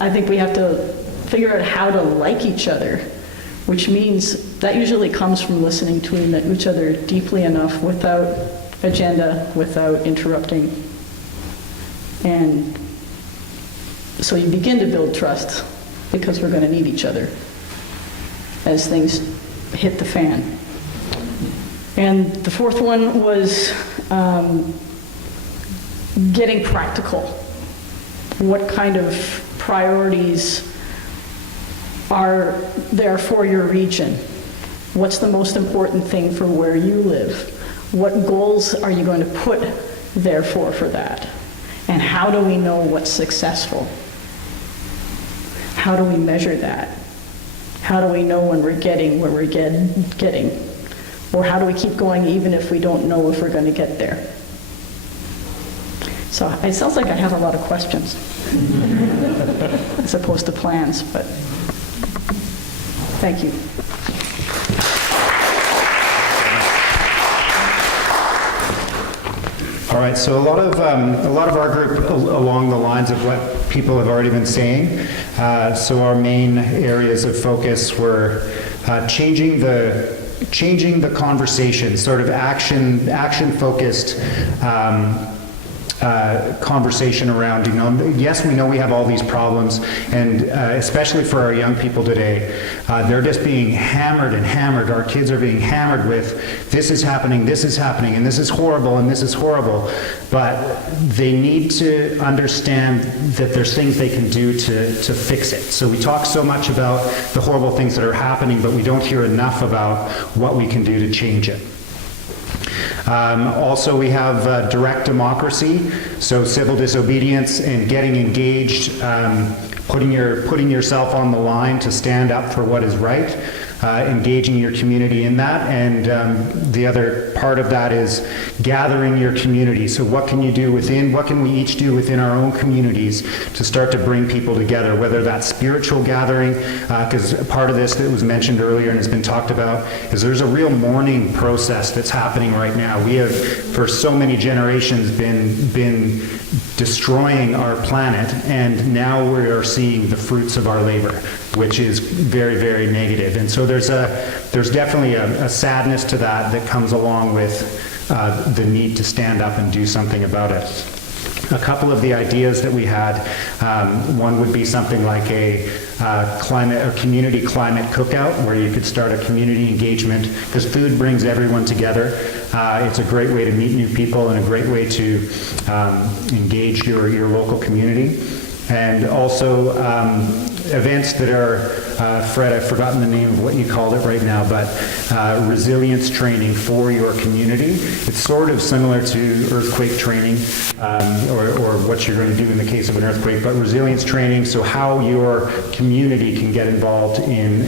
I think we have to figure out how to like each other, which means that usually comes from listening to each other deeply enough, without agenda, without interrupting. And so you begin to build trust, because we're going to need each other as things hit the fan. And the fourth one was getting practical. What kind of priorities are there for your region? What's the most important thing for where you live? What goals are you going to put there for that? And how do we know what's successful? How do we measure that? How do we know when we're getting where we're getting? Or how do we keep going even if we don't know if we're going to get there? So it sounds like I have a lot of questions as opposed to plans, but thank you. All right, so a lot of our group along the lines of what people have already been saying. So our main areas of focus were changing the conversation, sort of action-focused conversation around, yes, we know we have all these problems, and especially for our young people today, they're just being hammered and hammered. Our kids are being hammered with, this is happening, and this is horrible, and this is horrible. But they need to understand that there's things they can do to fix it. So we talk so much about the horrible things that are happening, but we don't hear enough about what we can do to change it. Also, we have direct democracy, so civil disobedience and getting engaged, putting yourself on the line to stand up for what is right, engaging your community in that, and the other part of that is gathering your community. So what can we each do within our own communities to start to bring people together, whether that's spiritual gathering, because part of this that was mentioned earlier and has been talked about is there's a real mourning process that's happening right now. We have, for so many generations, been destroying our planet, and now we are seeing the fruits of our labor, which is very, very negative. And so there's definitely a sadness to that comes along with the need to stand up and do something about it. A couple of the ideas that we had, one would be something like a community climate cookout, where you could start a community engagement, because food brings everyone together. It's a great way to meet new people and a great way to engage your local community. And also events that are, Fred, I've forgotten the name of what you called it right now, but resilience training for your community. It's sort of similar to earthquake training, or what you're going to do in the case of an earthquake, but resilience training, so how your community can get involved in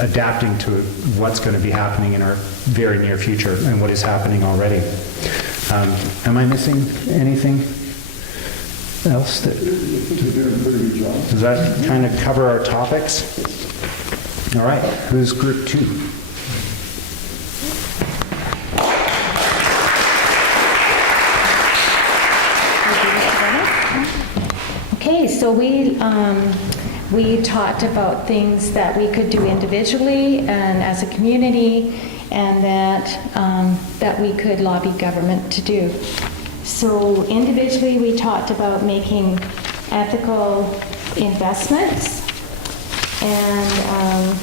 adapting to what's going to be happening in our very near future and what is happening already. Am I missing anything else? Does that kind of cover our topics? All right, who's group 2? Okay, so we We talked about things that we could do individually and as a community, and that we could lobby government to do. So individually, we talked about making ethical investments and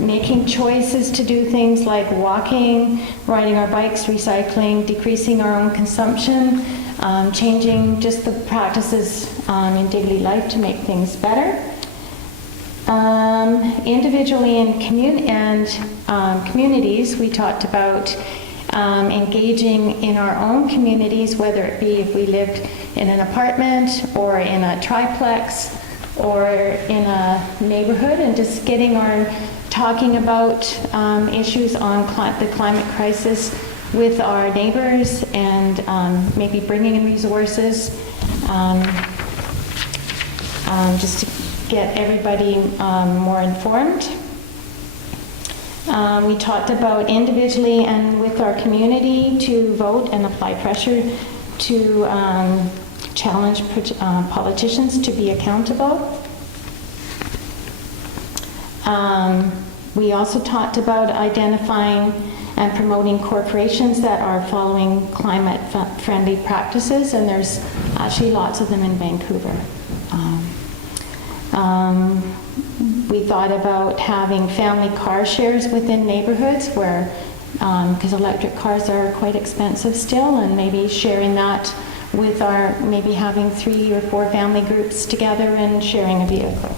making choices to do things like walking, riding our bikes, recycling, decreasing our own consumption, changing just the practices in daily life to make things better. Individually and communities, we talked about engaging in our own communities, whether it be if we lived in an apartment or in a triplex or in a neighborhood, and just talking about issues on the climate crisis with our neighbors, and maybe bringing in resources just to get everybody more informed. We talked about individually and with our community to vote and apply pressure to challenge politicians to be accountable. We also talked about identifying and promoting corporations that are following climate-friendly practices, and there's actually lots of them in Vancouver. We thought about having family car shares within neighborhoods where, because electric cars are quite expensive still, and maybe sharing that with maybe having 3 or 4 family groups together and sharing a vehicle.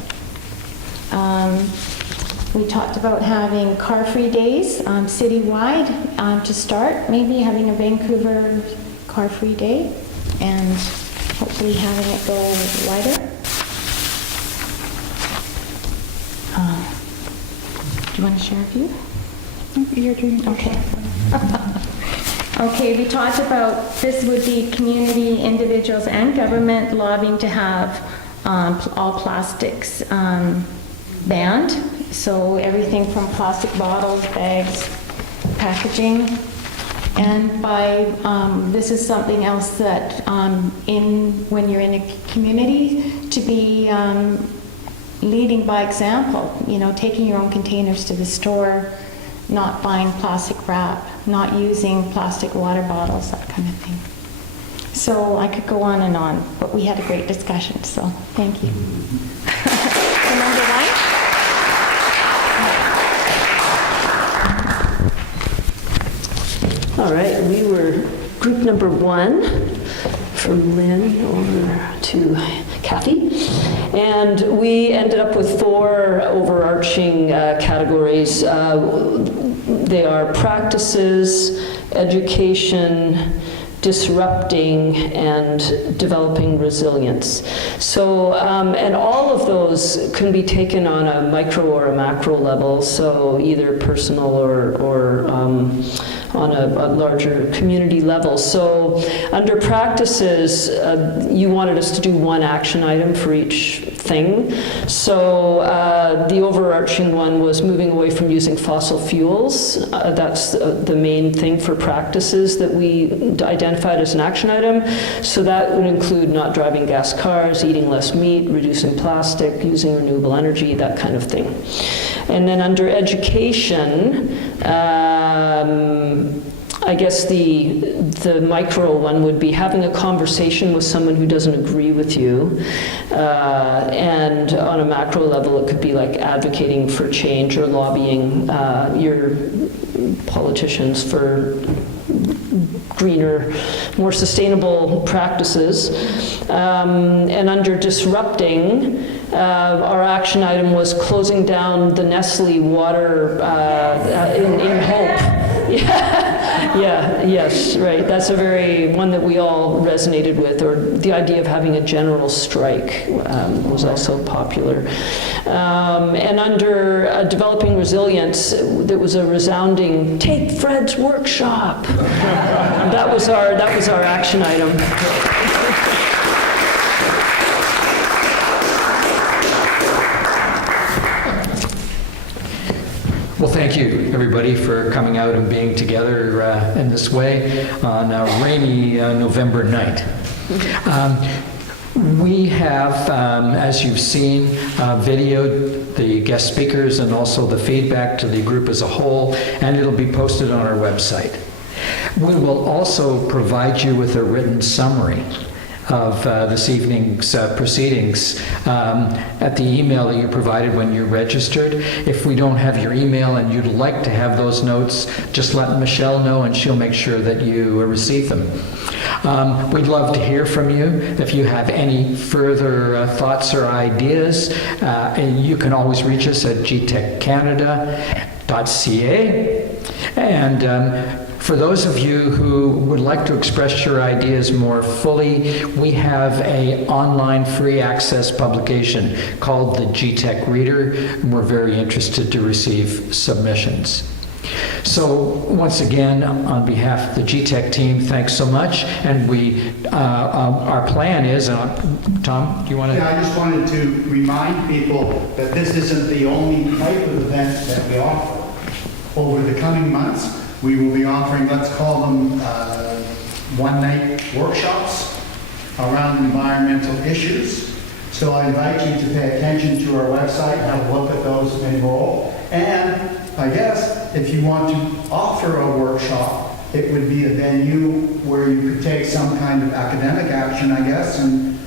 We talked about having car-free days citywide to start, maybe having a Vancouver car-free day, and hopefully having it go wider. Do you want to share a few? You're doing okay. Okay, we talked about this would be community, individuals, and government lobbying to have all plastics banned. So everything from plastic bottles, bags, packaging. And this is something else that when you're in a community, to be leading by example, taking your own containers to the store, not buying plastic wrap, not using plastic water bottles, that kind of thing. So I could go on and on, but we had a great discussion, so thank you. Number 1? All right, we were group number 1, from Lynn over to Kathy. And we ended up with 4 overarching categories. They are practices, education, disrupting, and developing resilience. So, and all of those can be taken on a micro or a macro level, so either personal or on a larger community level. So under practices, you wanted us to do 1 action item for each thing. So the overarching one was moving away from using fossil fuels. That's the main thing for practices that we identified as an action item. So that would include not driving gas cars, eating less meat, reducing plastic, using renewable energy, that kind of thing. And then under education, I guess the micro one would be having a conversation with someone who doesn't agree with you. And on a macro level, it could be like advocating for change or lobbying your politicians for greener, more sustainable practices. And under disrupting, our action item was closing down the Nestle water in Hope. Yes, right. That's a very one that we all resonated with, or the idea of having a general strike was also popular. And under developing resilience, there was a resounding "Take Fred's workshop." That was our action item. Well, thank you, everybody, for coming out and being together in this way on a rainy November night. We have, as you've seen, videoed the guest speakers and also the feedback to the group as a whole, and it'll be posted on our website. We will also provide you with a written summary of this evening's proceedings at the email that you provided when you registered. If we don't have your email and you'd like to have those notes, just let Michelle know and she'll make sure that you receive them. We'd love to hear from you. If you have any further thoughts or ideas, you can always reach us at gteccanada.ca. And for those of you who would like to express your ideas more fully, we have an online free access publication called the GTEC Reader, and we're very interested to receive submissions. So once again, on behalf of the GTEC team, thanks so much. And our plan is, Tom, do you want to? Yeah, I just wanted to remind people that this isn't the only type of event that we offer. Over the coming months, we will be offering, let's call them one-night workshops around environmental issues. So I invite you to pay attention to our website, have a look at those, enroll. And I guess if you want to offer a workshop, it would be a venue where you could take some kind of academic action, I guess, and,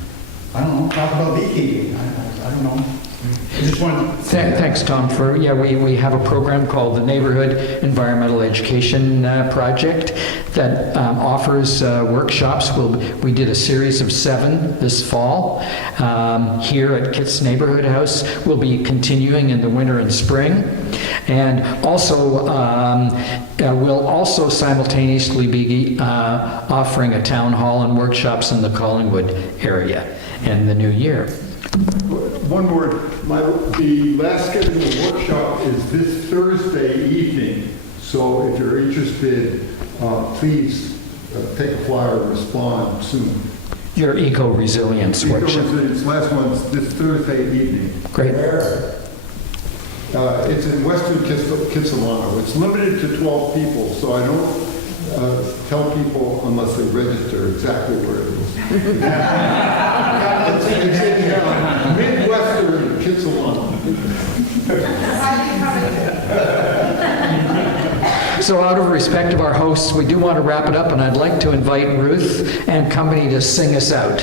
I don't know, talk about beekeeping. I don't know. I just wanted to Thanks, Tom. We have a program called the Neighborhood Environmental Education Project that offers workshops. We did a series of 7 this fall here at Kitsilano Neighbourhood House. We'll be continuing in the winter and spring. And also, we'll also simultaneously be offering a town hall and workshops in the Collingwood area in the new year. One more. The last scheduled workshop is this Thursday evening. So if you're interested, please take a flyer and respond soon. Your eco-resilience workshop. Eco-resilience, last one's this Thursday evening. Great. It's in Western Kitsilano. It's limited to 12 people, so I don't tell people unless they register exactly where it is. It's in Midwestern Kitsilano. So out of respect of our hosts, we do want to wrap it up, and I'd like to invite Ruth and company to sing us out.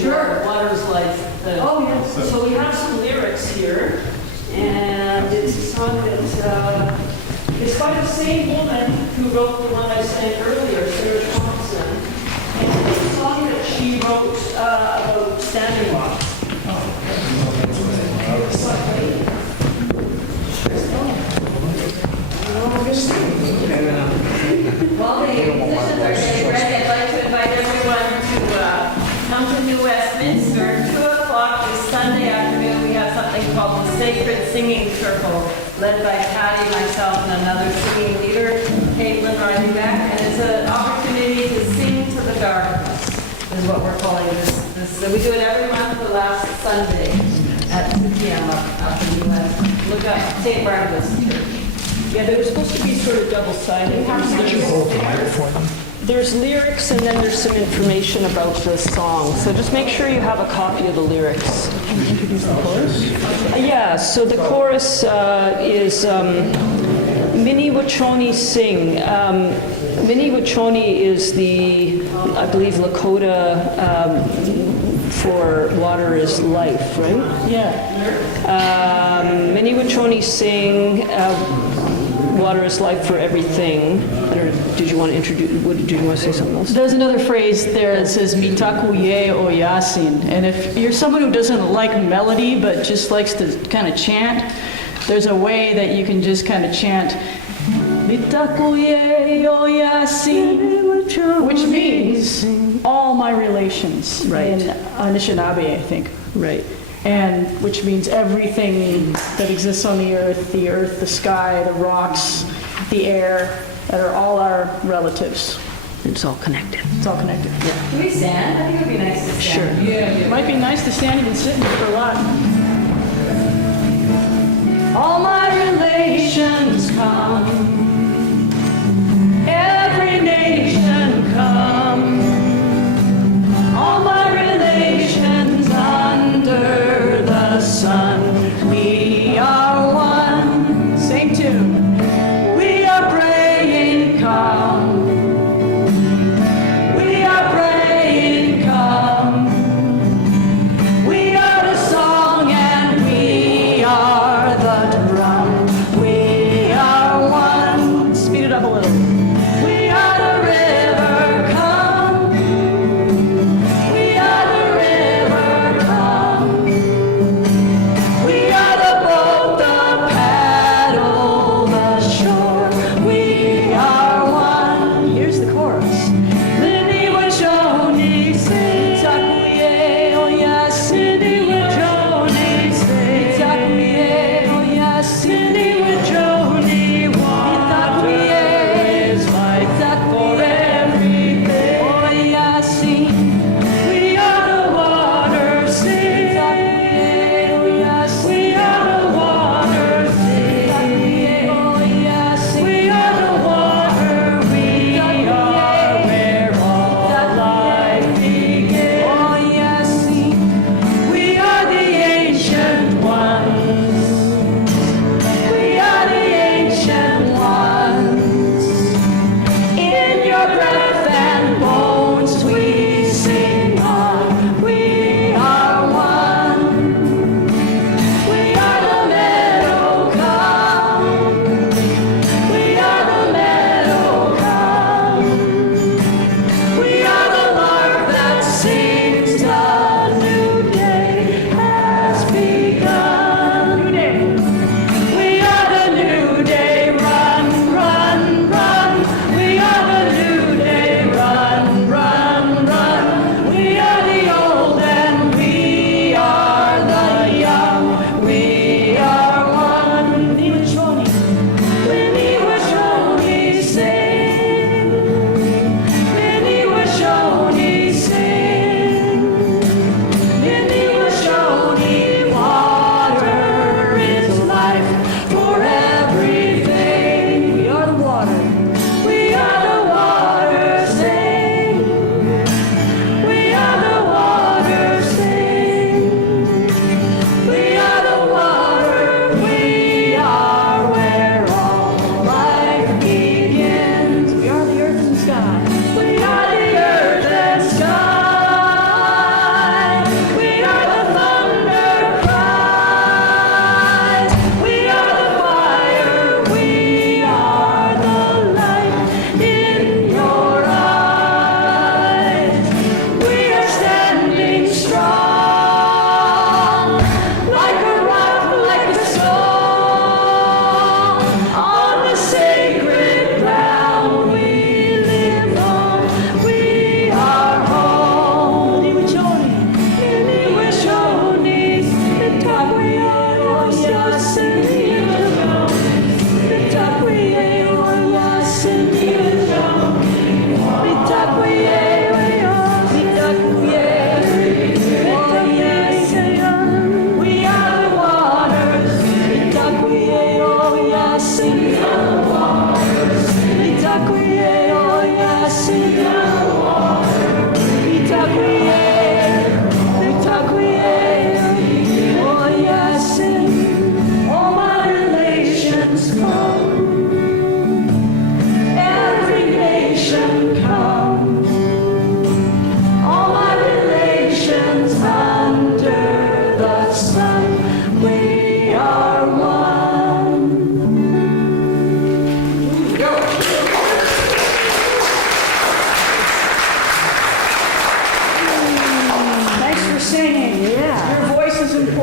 Sure. Water's life. Oh, yes. So we have some lyrics here, and it's a song that it's by the same woman who wrote the one I sang earlier, Sarah Thompson. And it's a song that she wrote about Standing Rock. While the musicians are getting ready, I'd like to invite everyone to come to New Westminster. 2 o'clock this Sunday afternoon, we have something called the Sacred Singing Circle, led by Patty, myself, and another singing leader, Caitlin Riley-Beck. And it's an opportunity to sing to the darkness, is what we're calling this. So we do it every month, the last Sunday at 2 p.m. up in New Westminster. Look up St. Barnabas Church. Yeah, they were supposed to be sort of double-sided. There's lyrics and then there's some information about the song. So just make sure you have a copy of the lyrics. Can you introduce the chorus? Yeah, so the chorus is Mini Wachoni Sing. Mini Wachoni is the, I believe, Lakota for water is life, right? Yeah. Mini Wachoni Sing. Water is life for everything. Or did you want to introduce? Did you want to say something else? There's another phrase there that says mitaku ye o yasin. And if you're someone who doesn't like melody but just likes to kind of chant, there's a way that you can just kind of chant mitaku ye o yasin, which means all my relations. Right. In Anishinaabe, I think. Right. And which means everything that exists on the earth, the sky, the rocks, the air, that are all our relatives. It's all connected. It's all connected. Yeah. Can we stand? I think it would be nice to stand. Sure. Yeah. It might be nice to stand even sitting for a while. All my relations come, every nation come.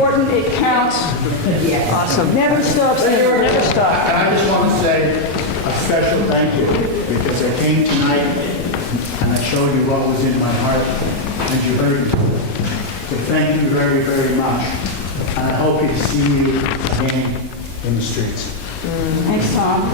important, it counts. Awesome. Never stops, never stop. And I just want to say a special thank you, because I came tonight and I showed you what was in my heart, and you heard me. So thank you very, very much. And I hope to see you again in the streets. Thanks, Tom.